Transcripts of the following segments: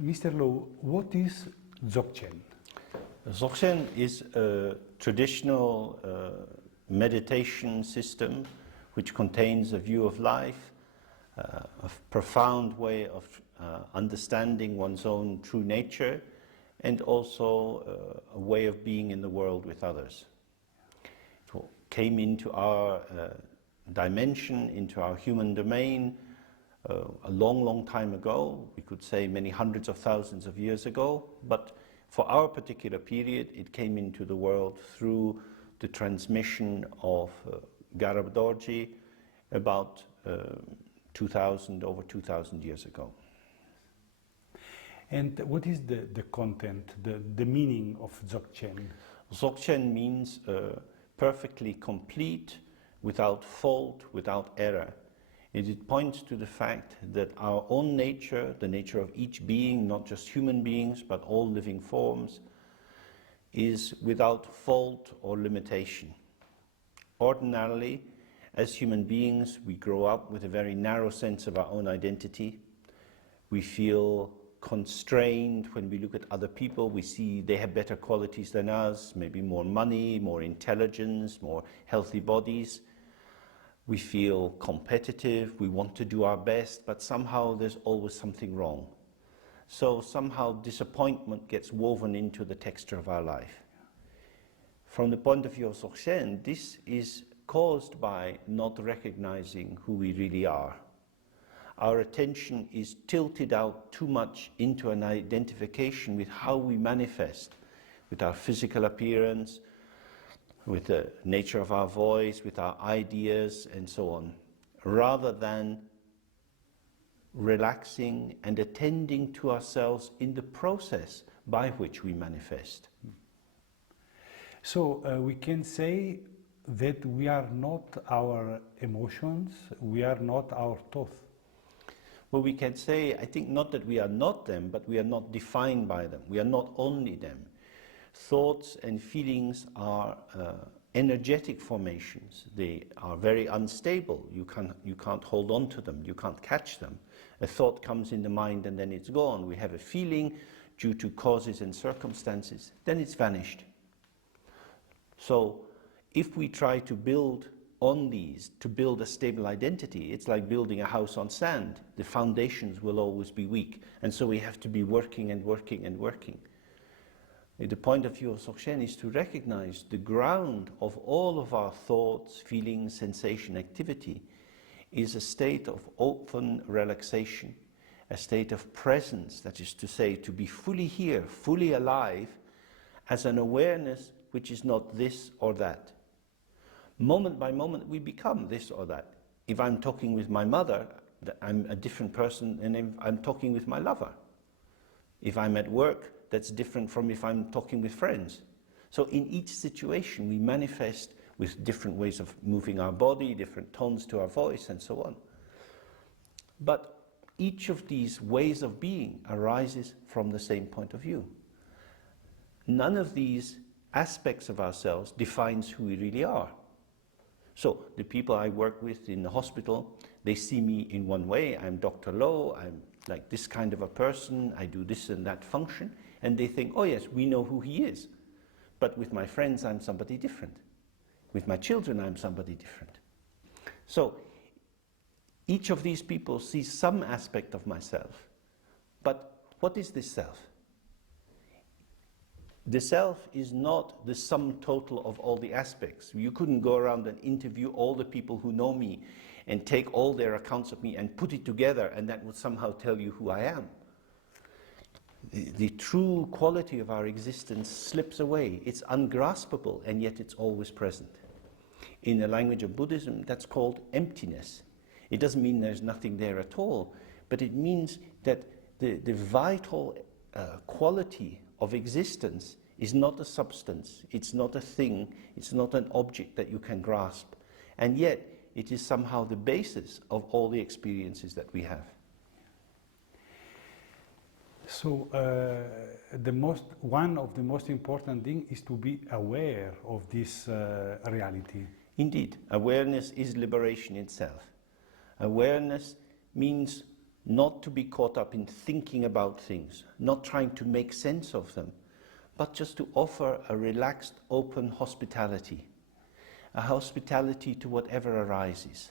Mr. Low, what is Dzogchen? Dzogchen is a traditional meditation system which contains a view of life, a profound way of understanding one's own true nature, and also a way of being in the world with others. It came into our dimension, into our human domain, a long, long time ago. We could say many hundreds of thousands of years ago, but for our particular period, it came into the world through the transmission of Garab Dorji about over 2,000 years ago. And what is the content, the meaning of Dzogchen? Dzogchen means perfectly complete, without fault, without error. And it points to the fact that our own nature, the nature of each being, not just human beings, but all living forms, is without fault or limitation. Ordinarily, as human beings, we grow up with a very narrow sense of our own identity. We feel constrained when we look at other people. We see they have better qualities than us, maybe more money, more intelligence, more healthy bodies. We feel competitive, we want to do our best, but somehow there's always something wrong. So somehow disappointment gets woven into the texture of our life. From the point of view of Dzogchen, this is caused by not recognizing who we really are. Our attention is tilted out too much into an identification with how we manifest, with our physical appearance, with the nature of our voice, with our ideas, and so on, rather than relaxing and attending to ourselves in the process by which we manifest. So we can say that we are not our emotions, we are not our thoughts. Well, we can say, I think, not that we are not them, but we are not defined by them. We are not only them. Thoughts and feelings are energetic formations. They are very unstable. You can't hold on to them. You can't catch them. A thought comes in the mind and then it's gone. We have a feeling due to causes and circumstances. Then it's vanished. So if we try to build on these, to build a stable identity, it's like building a house on sand. The foundations will always be weak. And so we have to be working and working and working. The point of view of Dzogchen is to recognize the ground of all of our thoughts, feelings, sensation, activity is a state of open relaxation, a state of presence, that is to say, to be fully here, fully alive, as an awareness which is not this or that. Moment by moment we become this or that. If I'm talking with my mother, I'm a different person than if I'm talking with my lover. If I'm at work, that's different from if I'm talking with friends. So in each situation we manifest with different ways of moving our body, different tones to our voice, and so on. But each of these ways of being arises from the same point of view. None of these aspects of ourselves defines who we really are. So the people I work with in the hospital, they see me in one way. I'm Dr. Low, I'm like this kind of a person, I do this and that function, and they think, oh yes, we know who he is. But with my friends, I'm somebody different. With my children, I'm somebody different. So each of these people sees some aspect of myself. But what is this self? The self is not the sum total of all the aspects. You couldn't go around and interview all the people who know me and take all their accounts of me and put it together, and that would somehow tell you who I am. The true quality of our existence slips away. It's ungraspable, and yet it's always present. In the language of Buddhism, that's called emptiness. It doesn't mean there's nothing there at all, but it means that the vital quality of existence is not a substance, it's not a thing, it's not an object that you can grasp, and yet it is somehow the basis of all the experiences that we have. So one of the most important things is to be aware of this reality. Indeed, awareness is liberation itself. Awareness means not to be caught up in thinking about things, not trying to make sense of them, but just to offer a relaxed, open hospitality, a hospitality to whatever arises.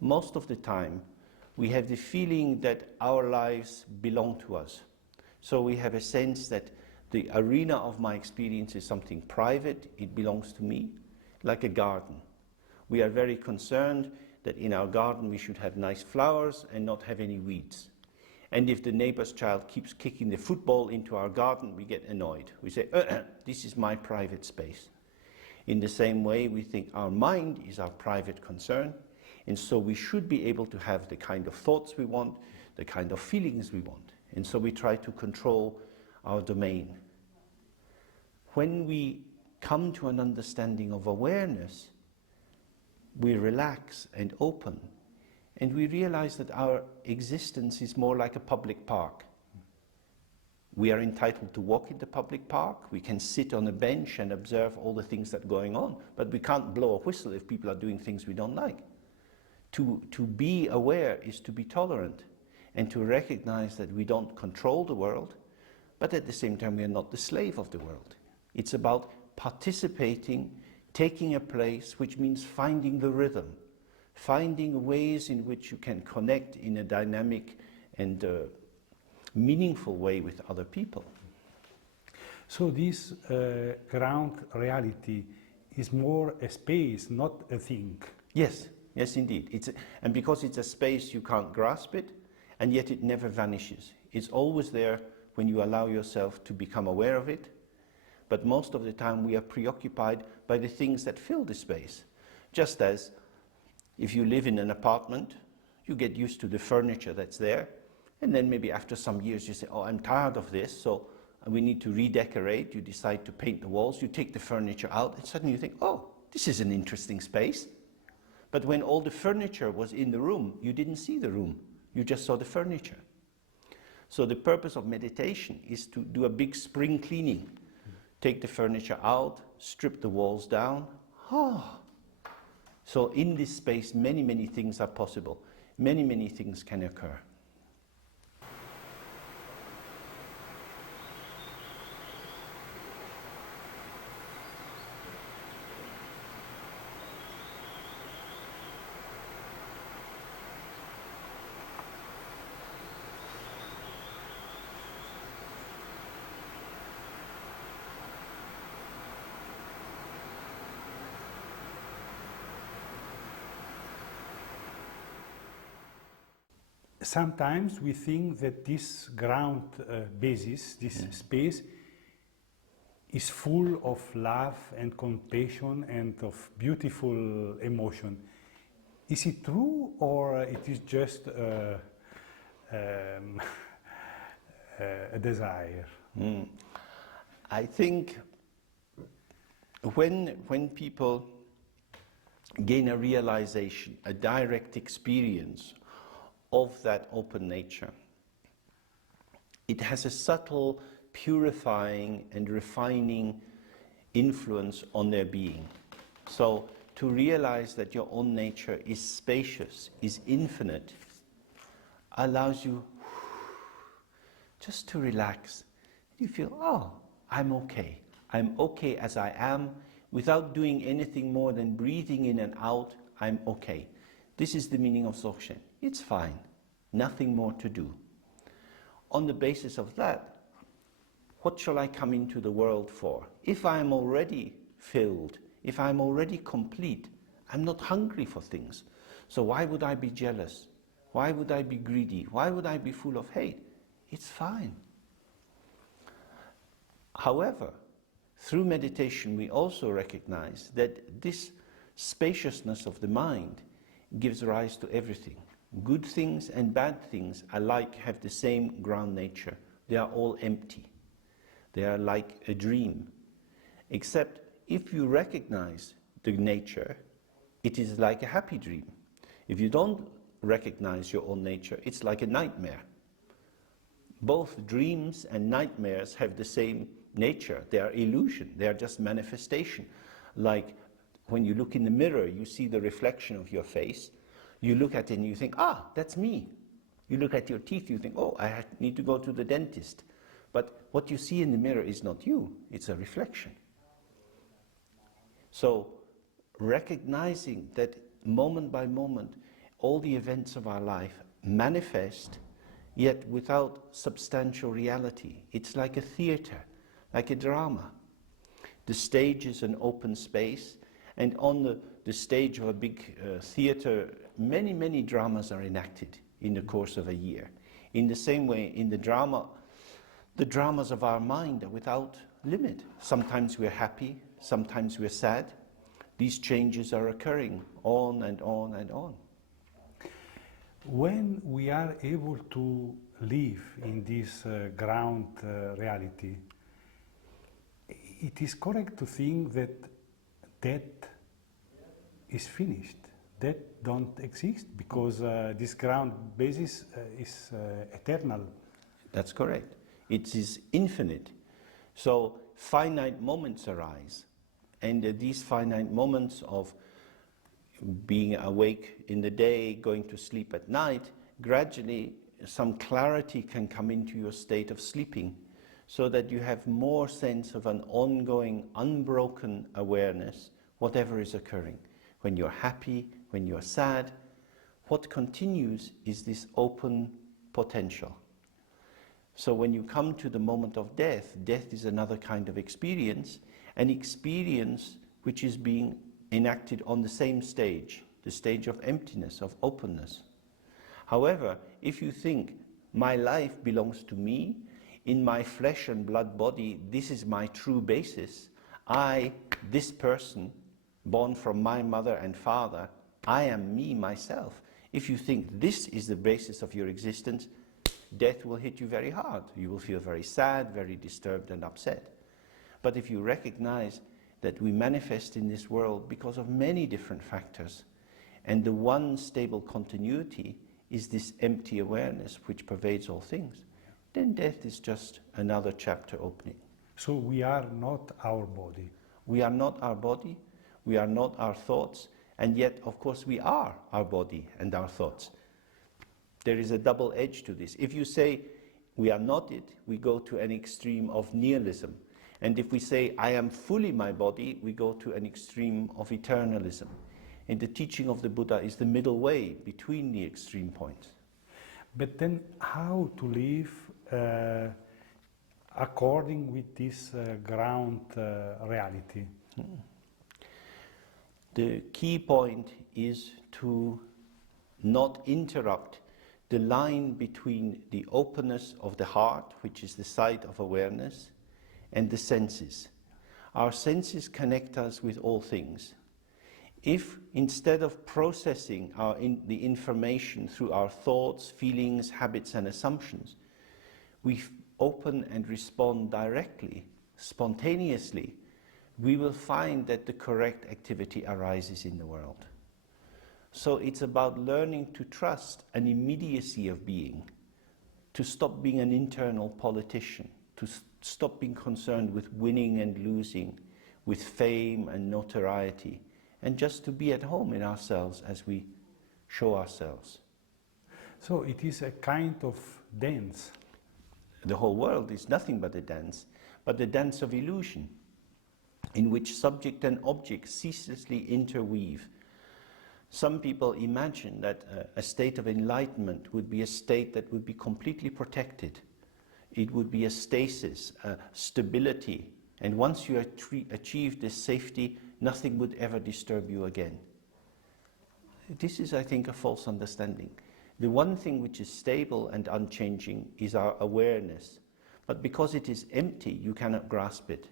Most of the time, we have the feeling that our lives belong to us. So we have a sense that the arena of my experience is something private, it belongs to me, like a garden. We are very concerned that in our garden we should have nice flowers and not have any weeds. And if the neighbor's child keeps kicking the football into our garden, we get annoyed. We say, this is my private space. In the same way, we think our mind is our private concern, and so we should be able to have the kind of thoughts we want, the kind of feelings we want. And so we try to control our domain. When we come to an understanding of awareness, we relax and open, and we realize that our existence is more like a public park. We are entitled to walk in the public park, we can sit on a bench and observe all the things that are going on, but we can't blow a whistle if people are doing things we don't like. To be aware is to be tolerant, and to recognize that we don't control the world, but at the same time we are not the slave of the world. It's about participating, taking a place, which means finding the rhythm, finding ways in which you can connect in a dynamic and meaningful way with other people. So this ground reality is more a space, not a thing. Yes, yes indeed. And because it's a space you can't grasp it, and yet it never vanishes. It's always there when you allow yourself to become aware of it, but most of the time we are preoccupied by the things that fill the space. Just as if you live in an apartment, you get used to the furniture that's there, and then maybe after some years you say, oh, I'm tired of this, so we need to redecorate. You decide to paint the walls, you take the furniture out, and suddenly you think, oh, this is an interesting space. But when all the furniture was in the room, you didn't see the room, you just saw the furniture. So the purpose of meditation is to do a big spring cleaning. Take the furniture out, strip the walls down. So in this space, many, many things are possible. Many, many things can occur. Sometimes we think that this ground basis, this space, is full of love and compassion and of beautiful emotion. Is it true, or it is just a desire? I think when people gain a realization, a direct experience of that open nature, it has a subtle purifying and refining influence on their being. So to realize that your own nature is spacious, is infinite, allows you just to relax. You feel, oh, I'm okay. I'm okay as I am, without doing anything more than breathing in and out. I'm okay. This is the meaning of Dzogchen. It's fine. Nothing more to do. On the basis of that, what shall I come into the world for? If I am already filled, if I am already complete, I'm not hungry for things. So why would I be jealous? Why would I be greedy? Why would I be full of hate? It's fine. However, through meditation we also recognize that this spaciousness of the mind gives rise to everything. Good things and bad things alike have the same ground nature. They are all empty. They are like a dream. Except if you recognize the nature, it is like a happy dream. If you don't recognize your own nature, it's like a nightmare. Both dreams and nightmares have the same nature. They are illusion. They are just manifestation. Like when you look in the mirror, you see the reflection of your face. You look at it and you think, ah, that's me. You look at your teeth, you think, oh, need to go to the dentist. But what you see in the mirror is not you, it's a reflection. So, recognizing that moment by moment, all the events of our life manifest, yet without substantial reality. It's like a theater, like a drama. The stage is an open space, and on the stage of a big theater, many, many dramas are enacted in the course of a year. In the same way, in the dramas of our mind are without limit. Sometimes we're happy, sometimes we're sad. These changes are occurring on and on and on. When we are able to live in this ground reality, it is correct to think that death is finished. Death don't exist because this ground basis is eternal. That's correct. It is infinite. So finite moments arise, and these finite moments of being awake in the day, going to sleep at night, gradually some clarity can come into your state of sleeping, so that you have more sense of an ongoing, unbroken awareness, whatever is occurring. When you're happy, when you're sad, what continues is this open potential. So when you come to the moment of death, death is another kind of experience, an experience which is being enacted on the same stage, the stage of emptiness, of openness. However, if you think, my life belongs to me, in my flesh and blood body, this is my true basis, I, this person, born from my mother and father, I am me, myself. If you think this is the basis of your existence, death will hit you very hard. You will feel very sad, very disturbed and upset. But if you recognize that we manifest in this world because of many different factors, and the one stable continuity is this empty awareness which pervades all things, then death is just another chapter opening. So we are not our body. We are not our body, we are not our thoughts, and yet, of course, we are our body and our thoughts. There is a double edge to this. If you say we are not it, we go to an extreme of nihilism. And if we say I am fully my body, we go to an extreme of eternalism. And the teaching of the Buddha is the middle way between the extreme points. But then how to live according with this ground reality? The key point is to not interrupt the line between the openness of the heart, which is the site of awareness, and the senses. Our senses connect us with all things. If instead of processing the information through our thoughts, feelings, habits and assumptions, we open and respond directly, spontaneously, we will find that the correct activity arises in the world. So it's about learning to trust an immediacy of being, to stop being an internal politician, to stop being concerned with winning and losing, with fame and notoriety, and just to be at home in ourselves as we show ourselves. So it is a kind of dance. The whole world is nothing but a dance, but a dance of illusion, in which subject and object ceaselessly interweave. Some people imagine that a state of enlightenment would be a state that would be completely protected. It would be a stasis, a stability, and once you achieve this safety, nothing would ever disturb you again. This is, I think, a false understanding. The one thing which is stable and unchanging is our awareness, but because it is empty, you cannot grasp it.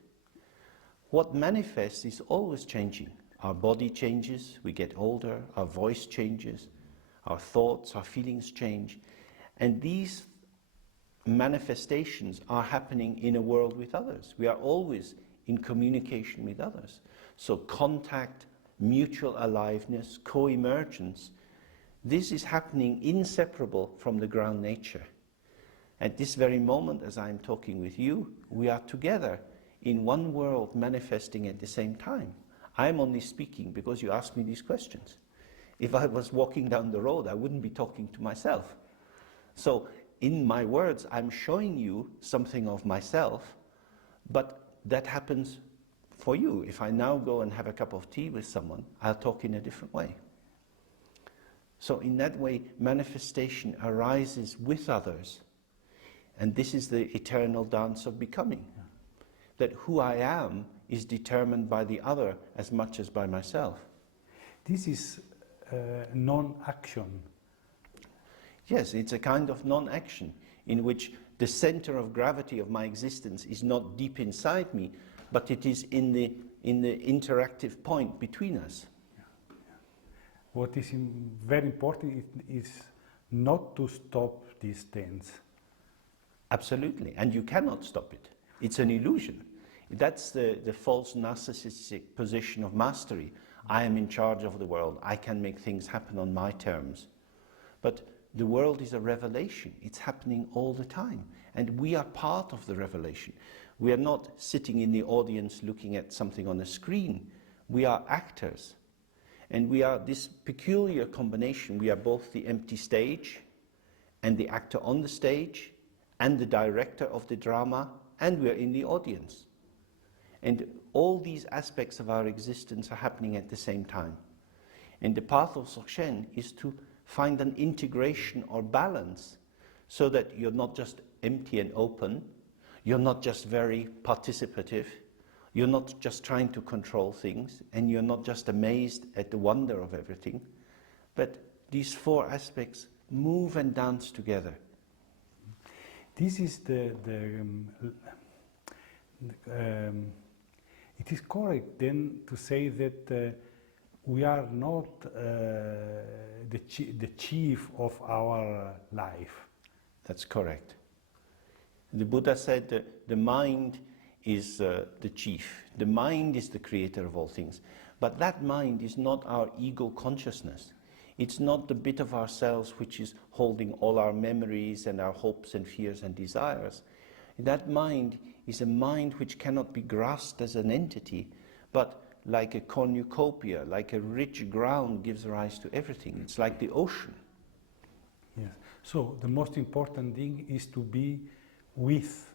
What manifests is always changing. Our body changes, we get older, our voice changes, our thoughts, our feelings change, and these manifestations are happening in a world with others. We are always in communication with others. So contact, mutual aliveness, co-emergence, this is happening inseparable from the ground nature. At this very moment, as I am talking with you, we are together in one world manifesting at the same time. I am only speaking because you asked me these questions. If I was walking down the road, I wouldn't be talking to myself. So in my words, I'm showing you something of myself, but that happens for you. If I now go and have a cup of tea with someone, I'll talk in a different way. So in that way, manifestation arises with others. And this is the eternal dance of becoming. That who I am is determined by the other as much as by myself. This is non-action. Yes, it's a kind of non-action in which the center of gravity of my existence is not deep inside me, but it is in the interactive point between us. What is very important is not to stop this dance. Absolutely, and you cannot stop it. It's an illusion. That's the false narcissistic position of mastery. I am in charge of the world. I can make things happen on my terms. But the world is a revelation. It's happening all the time. And we are part of the revelation. We are not sitting in the audience looking at something on a screen. We are actors. And we are this peculiar combination. We are both the empty stage and the actor on the stage and the director of the drama, and we are in the audience. And all these aspects of our existence are happening at the same time. And the path of Dzogchen is to find an integration or balance so that you're not just empty and open, you're not just very participative, you're not just trying to control things, and you're not just amazed at the wonder of everything, but these four aspects move and dance together. This is it is correct then to say that we are not the chief of our life. That's correct. The Buddha said that the mind is the chief. The mind is the creator of all things. But that mind is not our ego consciousness. It's not the bit of ourselves which is holding all our memories and our hopes and fears and desires. That mind is a mind which cannot be grasped as an entity, but like a cornucopia, like a rich ground gives rise to everything. It's like the ocean. Yes. So the most important thing is to be with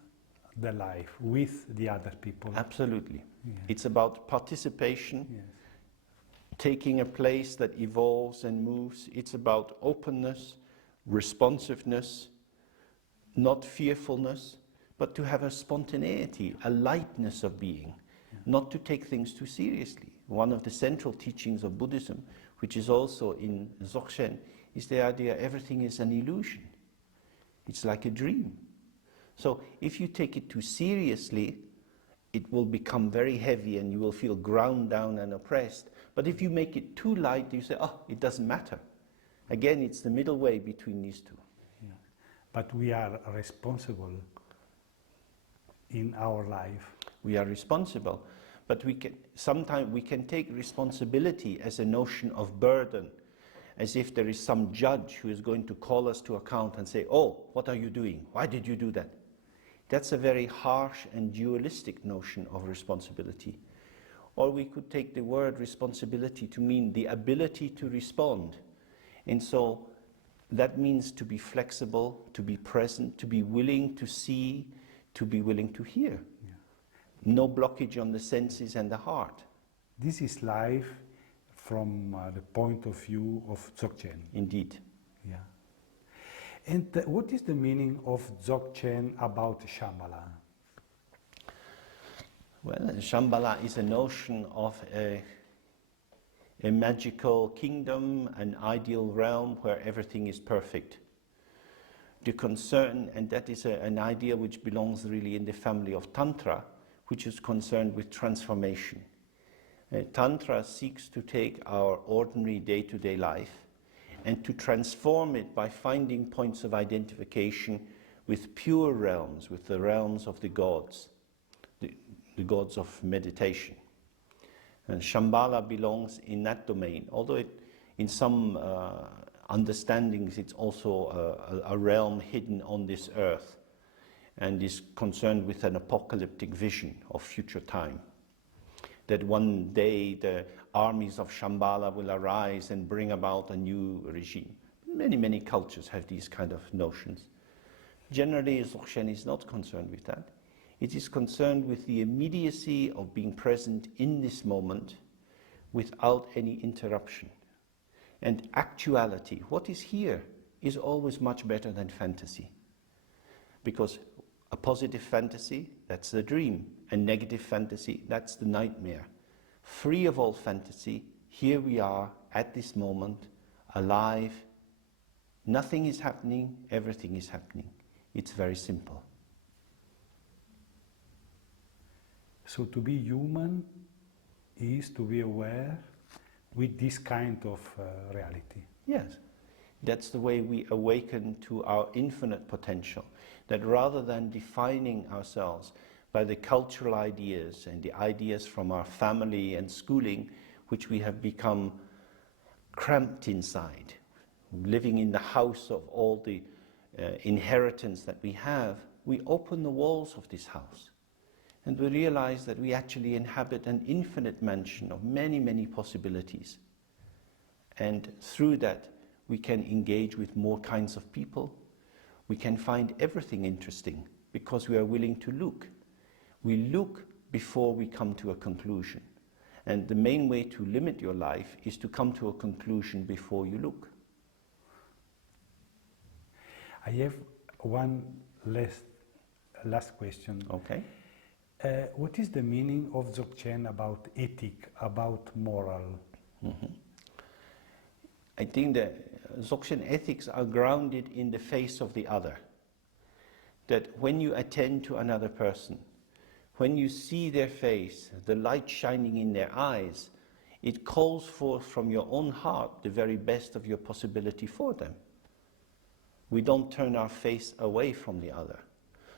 the life, with the other people. Absolutely. Yes. It's about participation, Yes. taking a place that evolves and moves. It's about openness, responsiveness, not fearfulness, but to have a spontaneity, a lightness of being, not to take things too seriously. One of the central teachings of Buddhism, which is also in Dzogchen, is the idea everything is an illusion. It's like a dream. So if you take it too seriously, it will become very heavy and you will feel ground down and oppressed. But if you make it too light, you say, oh, it doesn't matter. Again, it's the middle way between these two. Yeah. But we are responsible in our life. We are responsible. But sometimes we can take responsibility as a notion of burden, as if there is some judge who is going to call us to account and say, oh, what are you doing? Why did you do that? That's a very harsh and dualistic notion of responsibility. Or we could take the word responsibility to mean the ability to respond. And so that means to be flexible, to be present, to be willing to see, to be willing to hear. Yeah. No blockage on the senses and the heart. This is life from the point of view of Dzogchen. Indeed. Yeah. And what is the meaning of Dzogchen about Shambhala? Well, Shambhala is a notion of a magical kingdom, an ideal realm where everything is perfect. The concern, and that is an idea which belongs really in the family of Tantra, which is concerned with transformation. Tantra seeks to take our ordinary day-to-day life and to transform it by finding points of identification with pure realms, with the realms of the gods gods of meditation. And Shambhala belongs in that domain, although in some understandings it's also a realm hidden on this earth and is concerned with an apocalyptic vision of future time. That one day the armies of Shambhala will arise and bring about a new regime. Many cultures have these kind of notions. Generally, Dzogchen is not concerned with that. It is concerned with the immediacy of being present in this moment without any interruption. And actuality, what is here, is always much better than fantasy. Because a positive fantasy, that's the dream. A negative fantasy, that's the nightmare. Free of all fantasy, here we are at this moment, alive. Nothing is happening, everything is happening. It's very simple. So to be human is to be aware with this kind of reality. Yes, that's the way we awaken to our infinite potential. That rather than defining ourselves by the cultural ideas and the ideas from our family and schooling, which we have become cramped inside, living in the house of all the inheritance that we have, we open the walls of this house. And we realize that we actually inhabit an infinite mansion of many possibilities. And through that, we can engage with more kinds of people. We can find everything interesting because we are willing to look. We look before we come to a conclusion. And the main way to limit your life is to come to a conclusion before you look. I have one last question. Okay. What is the meaning of Dzogchen about ethic, about moral? Mm-hmm. I think that Dzogchen ethics are grounded in the face of the other. That when you attend to another person, when you see their face, the light shining in their eyes, it calls forth from your own heart the very best of your possibility for them. We don't turn our face away from the other.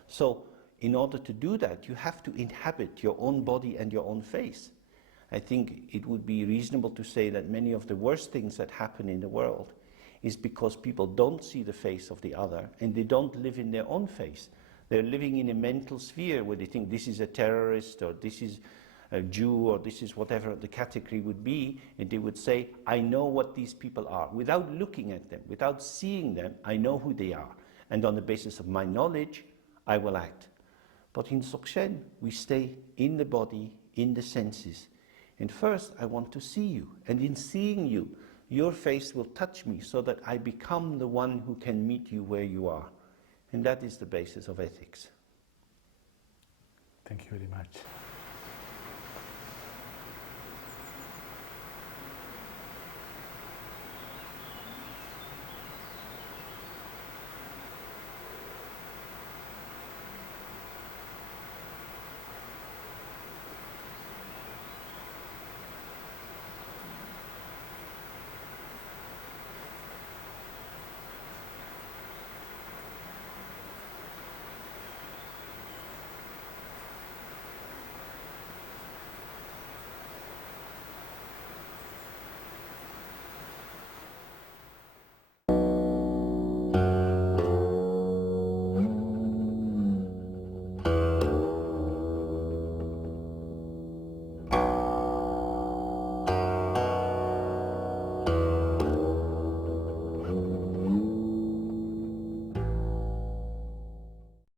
So, in order to do that, you have to inhabit your own body and your own face. I think it would be reasonable to say that many of the worst things that happen in the world is because people don't see the face of the other and they don't live in their own face. They're living in a mental sphere where they think this is a terrorist or this is a Jew or this is whatever the category would be, and they would say, I know what these people are. Without looking at them, without seeing them, I know who they are. And on the basis of my knowledge, I will act. But in Dzogchen, we stay in the body, in the senses. And first, I want to see you. And in seeing you, your face will touch me so that I become the one who can meet you where you are. And that is the basis of ethics. Thank you very much.